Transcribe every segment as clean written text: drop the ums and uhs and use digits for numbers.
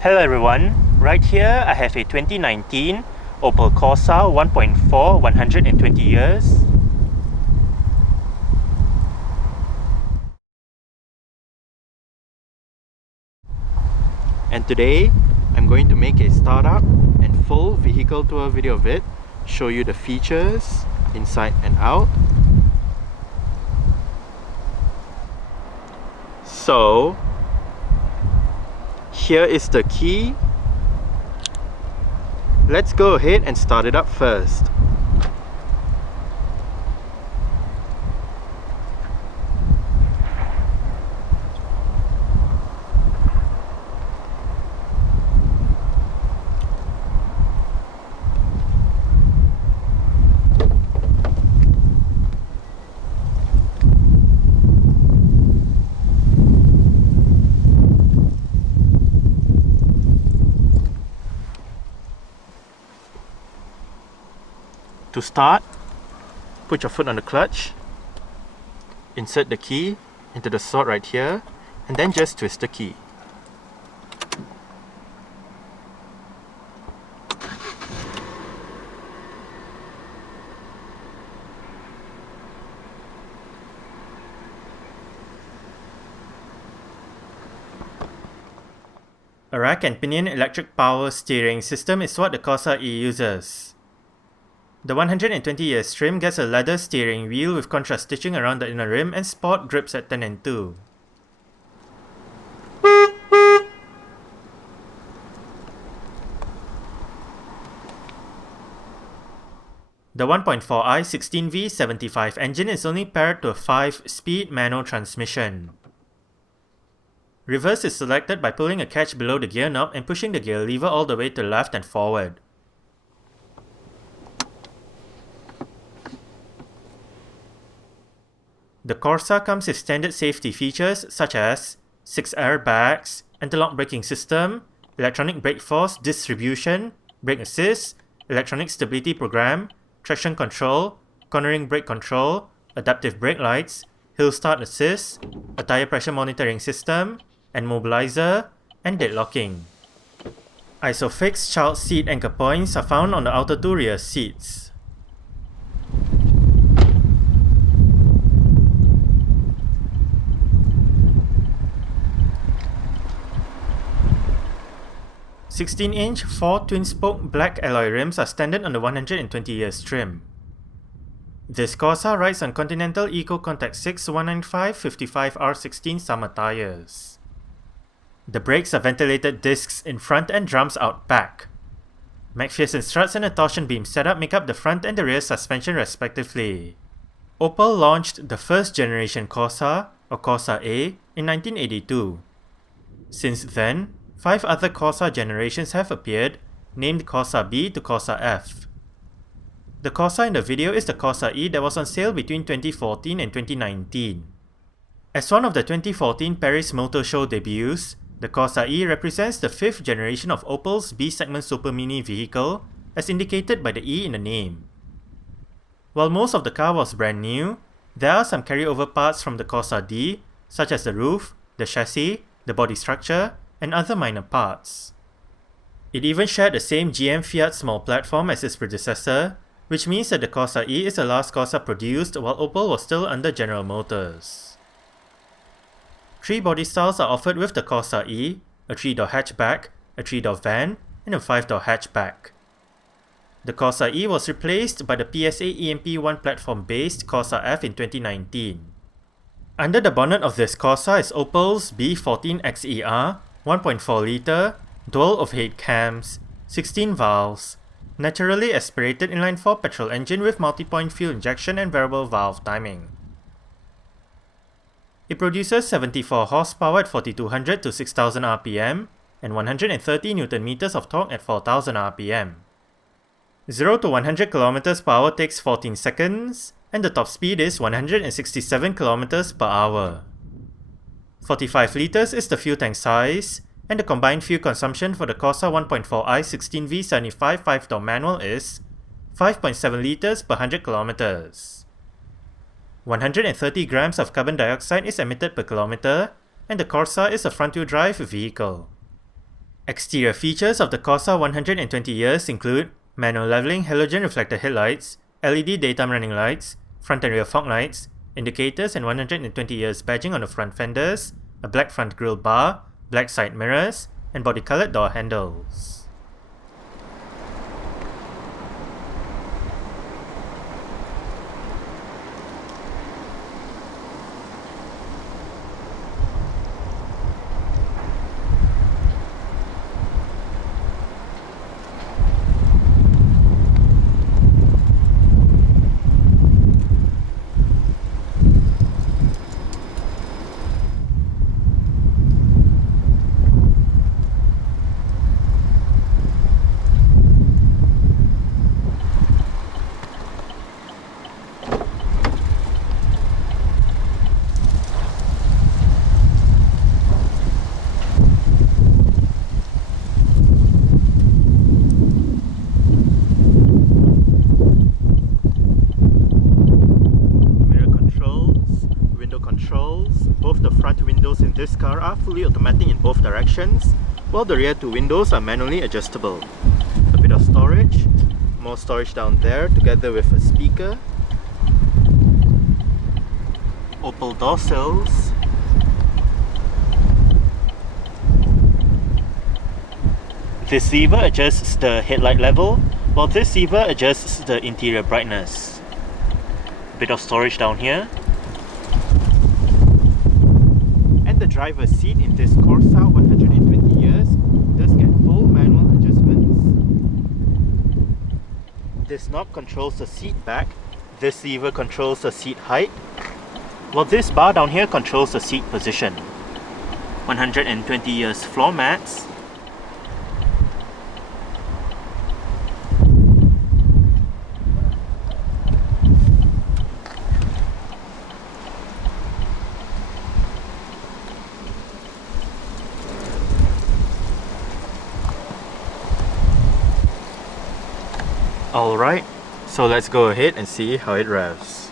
Hello everyone, right here I have a 2019 Opel Corsa 1.4 120 years. And today I'm going to make a startup and full vehicle tour video of it, show you the features inside and out. So here is the key. Let's go ahead and start it up first. To start, put your foot on the clutch, insert the key into the slot right here, and then just twist the key. A rack and pinion electric power steering system is what the Corsa E uses. The 120 years trim gets a leather steering wheel with contrast stitching around the inner rim and sport grips at 10 and 2. The 1.4i 16v 75 engine is only paired to a 5-speed manual transmission. Reverse is selected by pulling a catch below the gear knob and pushing the gear lever all the way to the left and forward. The Corsa comes with standard safety features such as 6 airbags, anti-lock braking system, electronic brake force distribution, brake assist, electronic stability program, traction control, cornering brake control, adaptive brake lights, hill start assist, a tire pressure monitoring system, and mobilizer, and deadlocking. Isofix child seat anchor points are found on the outer two rear seats. "16-inch 4 twin-spoke black alloy rims are standard on the 120 years trim. This Corsa rides on Continental Eco Contact 6 195/55R16 summer tires. The brakes are ventilated discs in front and drums out back. McPherson struts and a torsion beam setup make up the front and the rear suspension respectively. Opel launched the first generation Corsa, or Corsa A, in 1982. Since then, 5 other Corsa generations have appeared, named Corsa B to Corsa F. The Corsa in the video is the Corsa E that was on sale between 2014 and 2019. As one of the 2014 Paris Motor Show debuts, the Corsa E represents the 5th generation of Opel's B-segment super mini vehicle, as indicated by the E in the name. While most of the car was brand new, there are some carryover parts from the Corsa D, such as the roof, the chassis, the body structure, and other minor parts. It even shared the same GM Fiat small platform as its predecessor, which means that the Corsa E is the last Corsa produced while Opel was still under General Motors. 3 body styles are offered with the Corsa E, a 3-door hatchback, a 3-door van, and a 5-door hatchback. The Corsa E was replaced by the PSA EMP1 platform-based Corsa F in 2019. Under the bonnet of this Corsa is Opel's B14XER, 1.4 litre, dual overhead cams, 16 valves, naturally aspirated inline-4 petrol engine with multi-point fuel injection and variable valve timing. It produces 74 horsepower at 4200 to 6000 rpm and 130 Nm of torque at 4000 rpm. 0 to 100 km per hour takes 14 seconds, and the top speed is 167 km per hour. 45 litres is the fuel tank size, and the combined fuel consumption for the Corsa 1.4i 16v 75 5-door manual is 5.7 litres per 100 km. 130 grams of carbon dioxide is emitted per kilometer, and the Corsa is a front-wheel drive vehicle. Exterior features of the Corsa 120 years include manual leveling halogen reflector headlights, LED daytime running lights, front and rear fog lights, indicators and 120 years badging on the front fenders, a black front grille bar, black side mirrors, and body-colored door handles. Both the front windows in this car are fully automatic in both directions, while the rear two windows are manually adjustable. A bit of storage, more storage down there together with a speaker, Opel door sills, this lever adjusts the headlight level, while this lever adjusts the interior brightness. A bit of storage down here. The driver's seat in this Corsa 120 years does get full manual adjustments. This knob controls the seat back, this lever controls the seat height, while this bar down here controls the seat position. 120 years floor mats, Alright, so let's go ahead and see how it revs.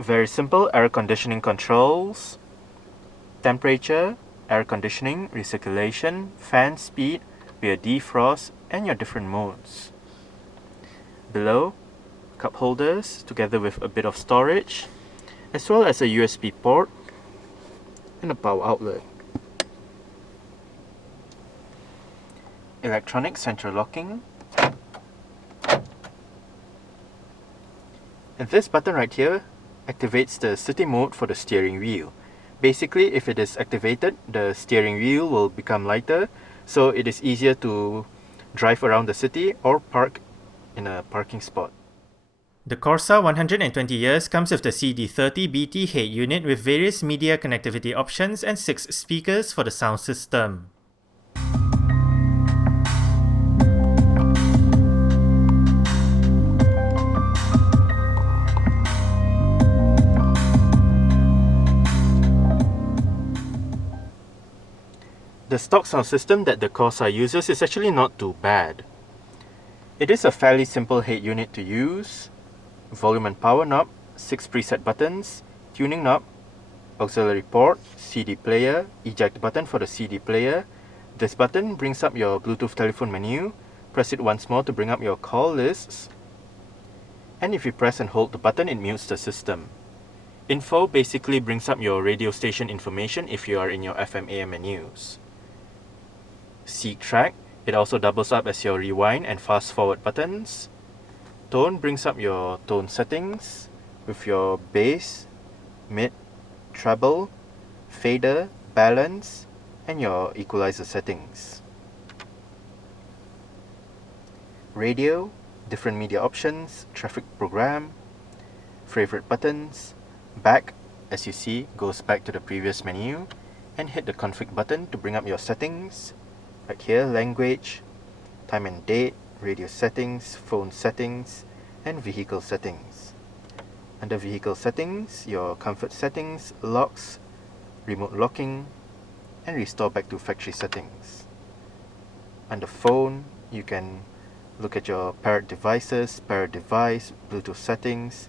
Very simple air conditioning controls, temperature, air conditioning, recirculation, fan speed, rear defrost, and your different modes. Below, cup holders together with a bit of storage, as well as a USB port and a power outlet. Electronic central locking. And this button right here activates the city mode for the steering wheel. Basically, if it is activated, the steering wheel will become lighter, so it is easier to drive around the city or park in a parking spot. The Corsa 120 years comes with the CD30BT head unit with various media connectivity options and 6 speakers for the sound system. The stock sound system that the Corsa uses is actually not too bad. It is a fairly simple head unit to use. Volume and power knob, 6 preset buttons, tuning knob, auxiliary port, CD player, eject button for the CD player. This button brings up your Bluetooth telephone menu. Press it once more to bring up your call lists. And if you press and hold the button, it mutes the system. Info basically brings up your radio station information if you are in your FM AM menus. Seek track, it also doubles up as your rewind and fast forward buttons. Tone brings up your tone settings with your bass, mid, treble, fader, balance, and your equalizer settings. Radio, different media options, traffic program, favorite buttons. Back, as you see, goes back to the previous menu, and hit the config button to bring up your settings. Right here, language, time and date, radio settings, phone settings, and vehicle settings. Under vehicle settings, your comfort settings, locks, remote locking, and restore back to factory settings. Under phone, you can look at your paired devices, paired device, Bluetooth settings,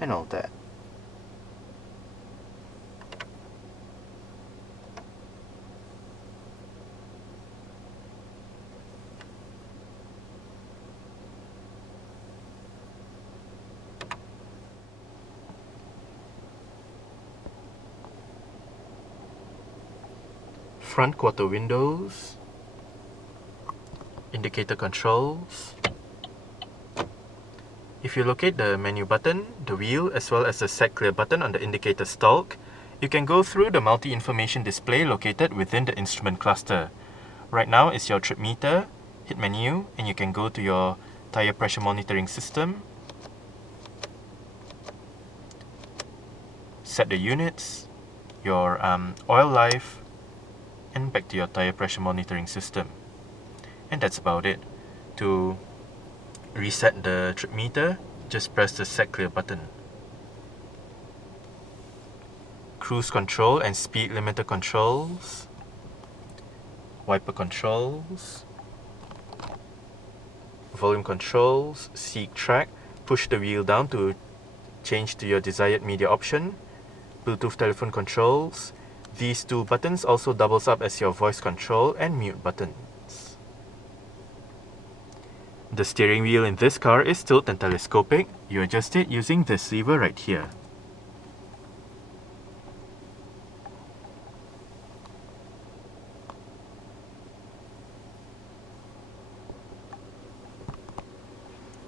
and all that. Front quarter windows, indicator controls. If you locate the menu button, the wheel, as well as the set clear button on the indicator stalk, you can go through the multi-information display located within the instrument cluster. Right now it's your trip meter, hit menu, and you can go to your tire pressure monitoring system, set the units, your oil life, and back to your tire pressure monitoring system. And that's about it. To reset the trip meter, just press the set clear button. Cruise control and speed limiter controls, wiper controls, volume controls, seek track, push the wheel down to change to your desired media option, Bluetooth telephone controls. These two buttons also doubles up as your voice control and mute buttons. The steering wheel in this car is tilt and telescopic. You adjust it using this lever right here.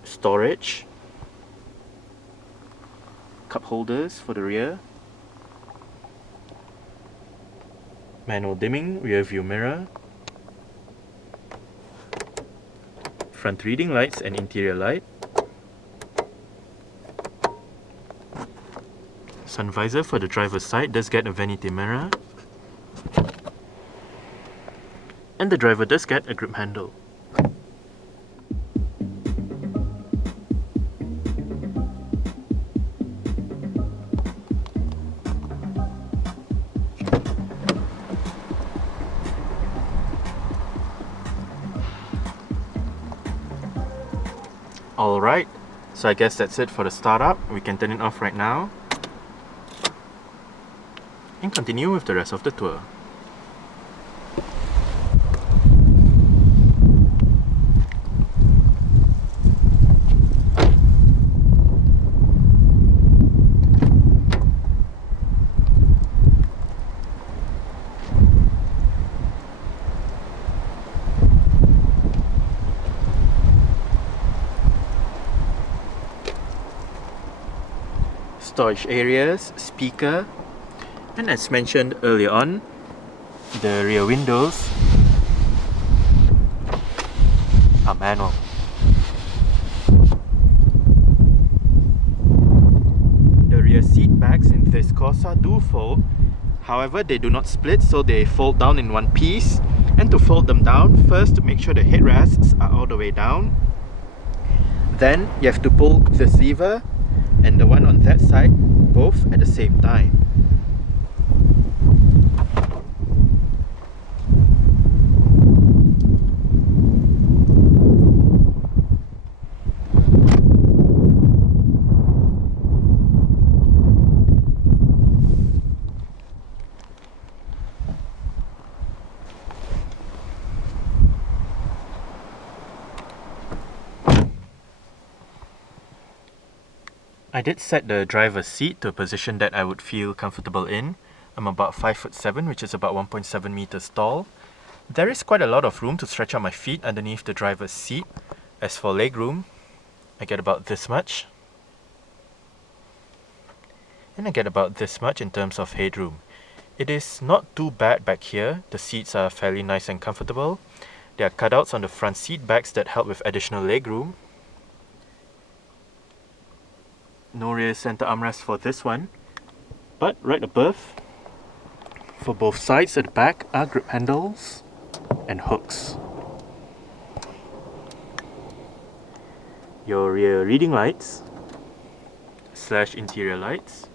Storage, cup holders for the rear, manual dimming, rear view mirror, front reading lights and interior light, sun visor for the driver's side does get a vanity mirror, and the driver does get a grip handle. Alright, so I guess that's it for the startup. We can turn it off right now and continue with the rest of the tour. Storage areas, speaker, And as mentioned earlier on, the rear windows are manual. The rear seat backs in this Corsa do fold, however they do not split, so they fold down in one piece. And to fold them down, first make sure the headrests are all the way down. Then you have to pull this lever and the one on that side both at the same time. I did set the driver's seat to a position that I would feel comfortable in. I'm about 5'7", which is about 1.7 meters tall. There is quite a lot of room to stretch out my feet underneath the driver's seat. As for legroom, I get about this much. And I get about this much in terms of headroom. It is not too bad back here. The seats are fairly nice and comfortable. There are cutouts on the front seat backs that help with additional legroom. No rear center armrest for this one, but right above, for both sides at the back, are grip handles and hooks. Your rear reading lights / interior lights.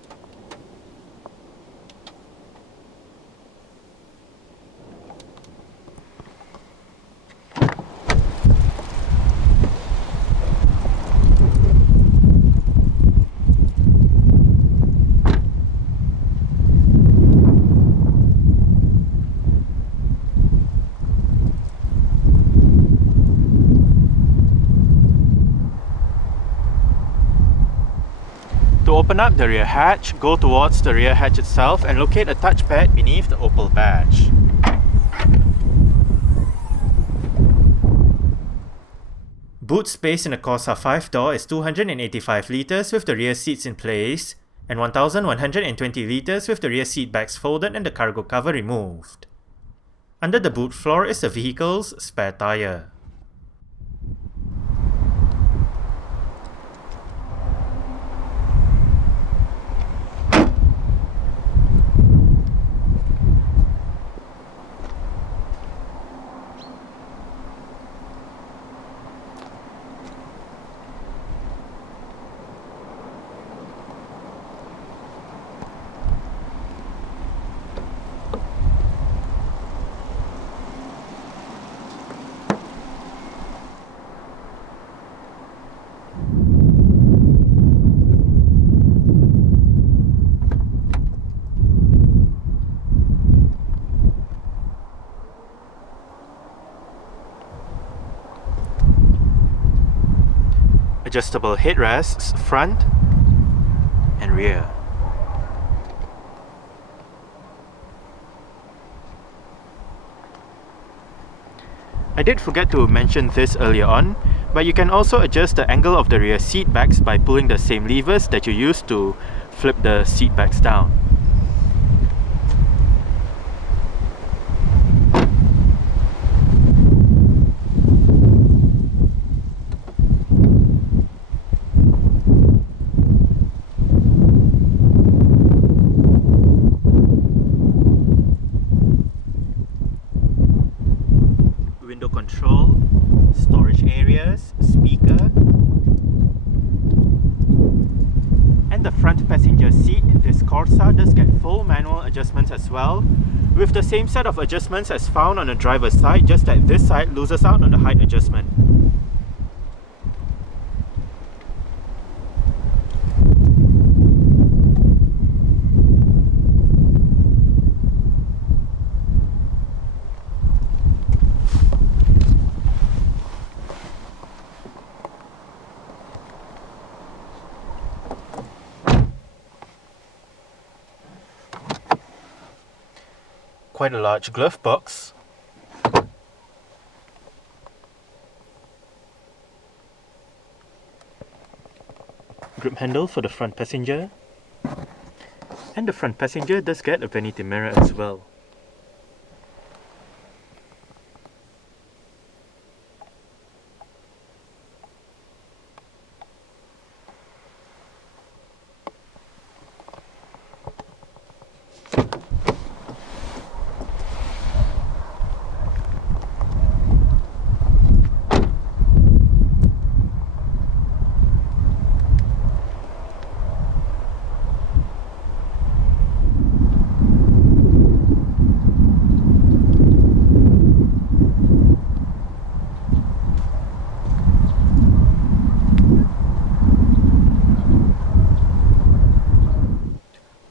To open up the rear hatch, go towards the rear hatch itself and locate a touchpad beneath the Opel badge. Boot space in a Corsa 5-door is 285 litres with the rear seats in place, and 1120 litres with the rear seat backs folded and the cargo cover removed. Under the boot floor is the vehicle's spare tyre. Adjustable headrests front and rear. I did forget to mention this earlier on, but you can also adjust the angle of the rear seat backs by pulling the same levers that you use to flip the seat backs down. Window control, storage areas, speaker, and the front passenger seat in this Corsa does get full manual adjustments as well, with the same set of adjustments as found on the driver's side, just that this side loses out on the height adjustment. Quite a large glove box. Grip handle for the front passenger. And the front passenger does get a vanity mirror as well.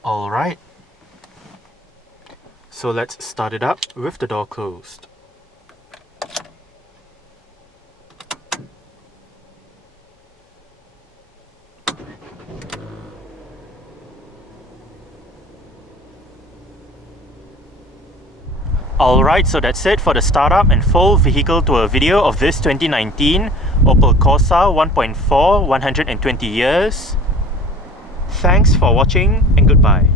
Alright, so let's start it up with the door closed. Alright, so that's it for the startup and full vehicle tour video of this 2019 Opel Corsa 1.4 120 years. Thanks for watching and goodbye.